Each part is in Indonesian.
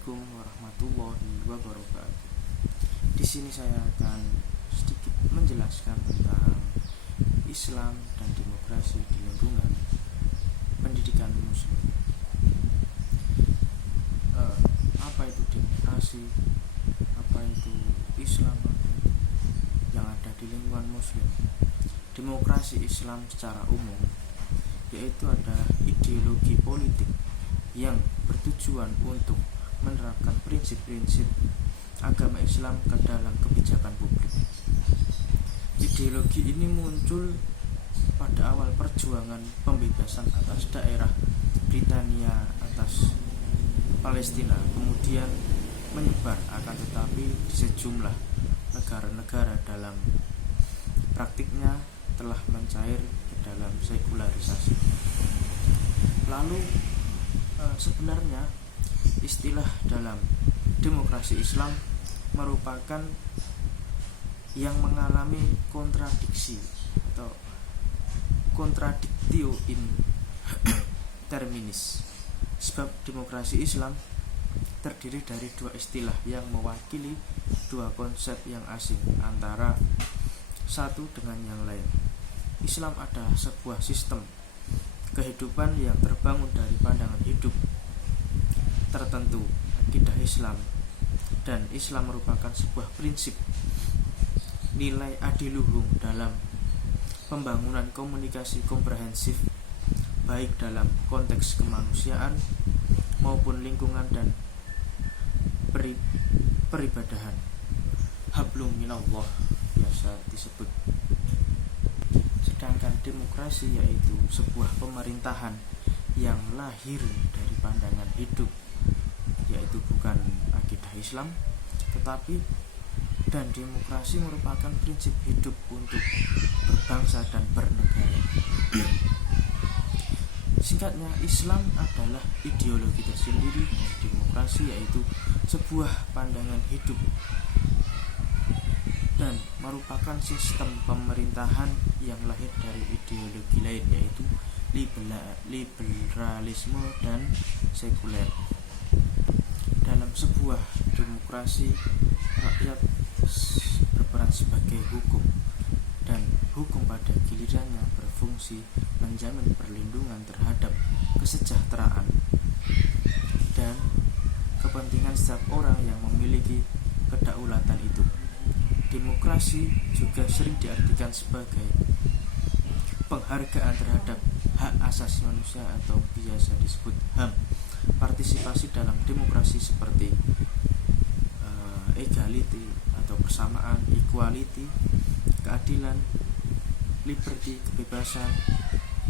Assalamualaikum warahmatullahi wabarakatuh. Di sini saya akan sedikit menjelaskan tentang Islam dan demokrasi di lingkungan pendidikan Muslim. Apa itu demokrasi? Apa itu Islam? Yang ada di lingkungan Muslim. Demokrasi Islam secara umum yaitu ada ideologi politik yang bertujuan untuk menerapkan prinsip-prinsip agama Islam ke dalam kebijakan publik. Ideologi ini muncul pada awal perjuangan pembebasan atas daerah Britania atas Palestina, kemudian menyebar akan tetapi di sejumlah negara-negara dalam praktiknya telah mencair ke dalam sekularisasi. Lalu sebenarnya istilah dalam demokrasi Islam merupakan yang mengalami kontradiksi atau contradictio in terminis, sebab demokrasi Islam terdiri dari dua istilah yang mewakili dua konsep yang asing antara satu dengan yang lain. Islam adalah sebuah sistem kehidupan yang terbangun dari pandangan hidup tertentu, akidah Islam, dan Islam merupakan sebuah prinsip nilai adiluhung dalam pembangunan komunikasi komprehensif baik dalam konteks kemanusiaan maupun lingkungan dan peribadahan. Hablum minallah biasa disebut. Sedangkan demokrasi yaitu sebuah pemerintahan yang lahir dari pandangan hidup, yaitu bukan akidah Islam, tetapi dan demokrasi merupakan prinsip hidup untuk berbangsa dan bernegara. Singkatnya, Islam adalah ideologi tersendiri dan demokrasi yaitu sebuah pandangan hidup dan merupakan sistem pemerintahan yang lahir dari ideologi lain yaitu liberalisme dan sekuler. Dalam sebuah demokrasi, rakyat berperan sebagai hukum dan hukum pada gilirannya berfungsi menjamin perlindungan terhadap kesejahteraan dan kepentingan setiap orang yang memiliki kedaulatan itu. Demokrasi juga sering diartikan sebagai penghargaan terhadap hak asasi manusia atau biasa disebut HAM. Partisipasi dalam demokrasi seperti equality atau persamaan, equality, keadilan, liberty, kebebasan,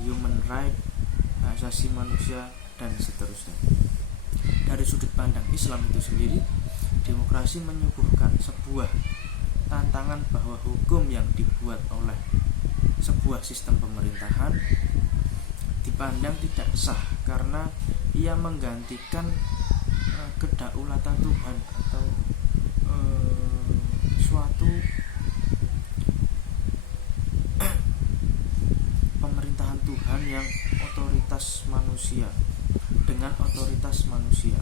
human right, asasi manusia, dan seterusnya. Dari sudut pandang Islam itu sendiri, demokrasi menyuguhkan sebuah tantangan bahwa hukum yang dibuat oleh sebuah sistem pemerintahan dipandang tidak sah karena ia menggantikan kedaulatan Tuhan atau suatu pemerintahan Tuhan yang otoritas manusia dengan otoritas manusia.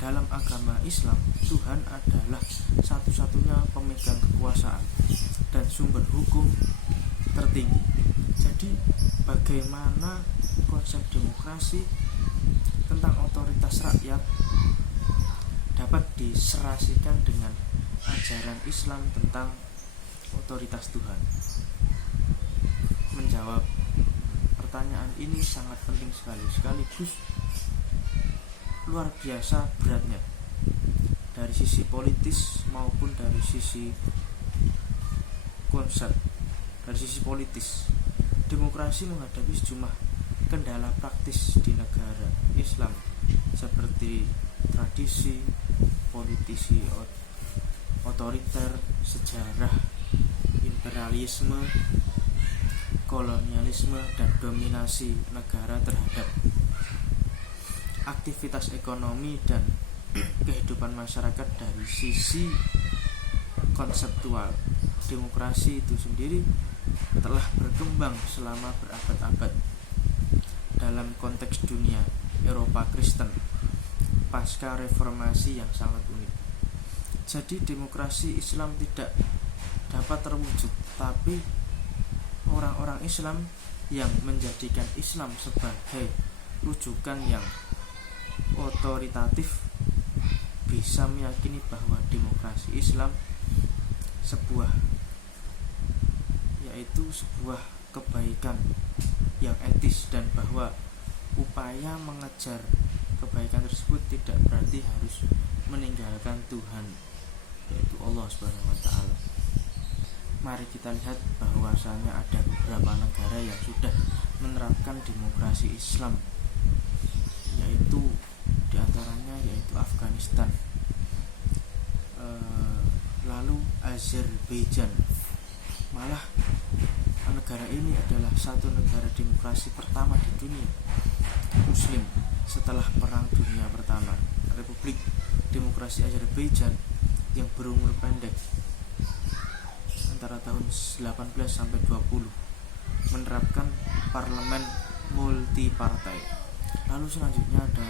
Dalam agama Islam, Tuhan adalah satu-satunya pemegang kekuasaan dan sumber hukum tertinggi. Jadi, bagaimana konsep demokrasi tentang otoritas rakyat dapat diserasikan dengan ajaran Islam tentang otoritas Tuhan? Menjawab pertanyaan ini sangat penting sekaligus luar biasa beratnya dari sisi politis maupun dari sisi konsep. Dari sisi politis, demokrasi menghadapi sejumlah kendala praktis di negara Islam seperti tradisi, politisi otoriter, sejarah, imperialisme, kolonialisme, dan dominasi negara terhadap aktivitas ekonomi dan kehidupan masyarakat. Dari sisi konseptual, demokrasi itu sendiri telah berkembang selama berabad-abad dalam konteks dunia Eropa Kristen pasca reformasi yang sangat unik. Jadi demokrasi Islam tidak dapat terwujud, tapi orang-orang Islam yang menjadikan Islam sebagai rujukan yang otoritatif bisa meyakini bahwa demokrasi Islam yaitu sebuah kebaikan yang etis, dan bahwa upaya mengejar kebaikan tersebut tidak berarti harus meninggalkan Tuhan, yaitu Allah Subhanahu wa taala. Mari kita lihat bahwasanya ada beberapa negara yang sudah menerapkan demokrasi Islam, yaitu diantaranya yaitu Afghanistan, lalu Azerbaijan. Malah negara ini adalah satu negara demokrasi pertama di dunia Muslim setelah Perang Dunia Pertama. Republik Demokrasi Azerbaijan yang berumur pendek antara tahun 18 sampai 20 menerapkan parlemen multipartai. Lalu selanjutnya ada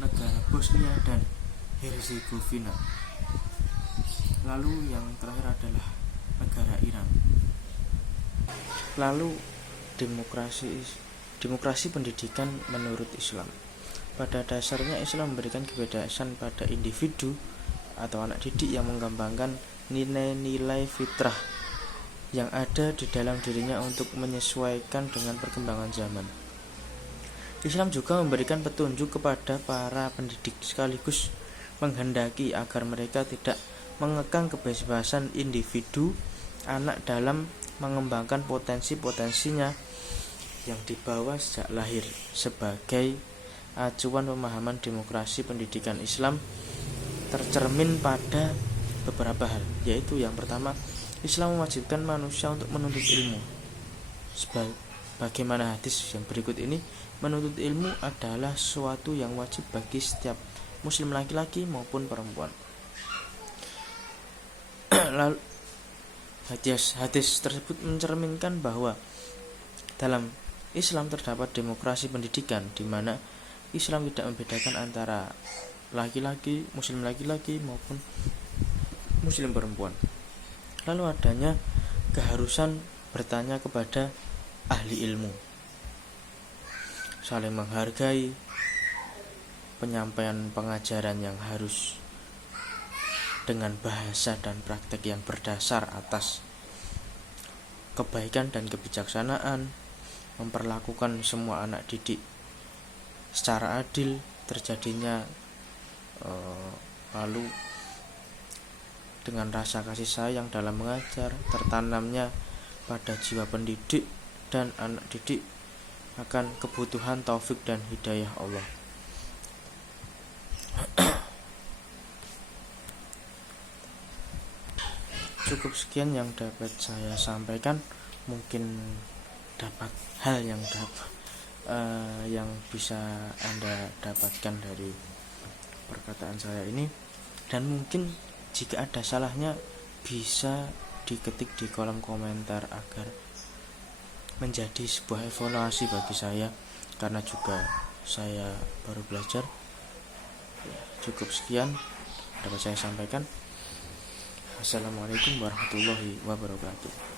negara Bosnia dan Herzegovina. Lalu yang terakhir adalah negara Iran. Lalu demokrasi pendidikan menurut Islam. Pada dasarnya Islam memberikan kebebasan pada individu atau anak didik yang mengembangkan nilai-nilai fitrah yang ada di dalam dirinya untuk menyesuaikan dengan perkembangan zaman. Islam juga memberikan petunjuk kepada para pendidik sekaligus menghendaki agar mereka tidak mengekang kebebasan individu anak dalam mengembangkan potensi-potensinya yang dibawa sejak lahir. Sebagai acuan pemahaman demokrasi pendidikan Islam tercermin pada beberapa hal, yaitu yang pertama, Islam mewajibkan manusia untuk menuntut ilmu. Sebagaimana hadis yang berikut ini, menuntut ilmu adalah suatu yang wajib bagi setiap muslim laki-laki maupun perempuan. Lalu hadis tersebut mencerminkan bahwa dalam Islam terdapat demokrasi pendidikan, di mana Islam tidak membedakan antara laki-laki, muslim laki-laki maupun muslim perempuan. Lalu adanya keharusan bertanya kepada ahli ilmu, saling menghargai, penyampaian pengajaran yang harus dengan bahasa dan praktek yang berdasar atas kebaikan dan kebijaksanaan, memperlakukan semua anak didik secara adil, terjadinya lalu dengan rasa kasih sayang dalam mengajar, tertanamnya pada jiwa pendidik dan anak didik akan kebutuhan taufik dan hidayah Allah. Cukup sekian yang dapat saya sampaikan. Mungkin dapat hal yang bisa Anda dapatkan dari perkataan saya ini, dan mungkin jika ada salahnya bisa diketik di kolom komentar agar menjadi sebuah evaluasi bagi saya, karena juga saya baru belajar. Cukup sekian dapat saya sampaikan. Assalamualaikum warahmatullahi wabarakatuh.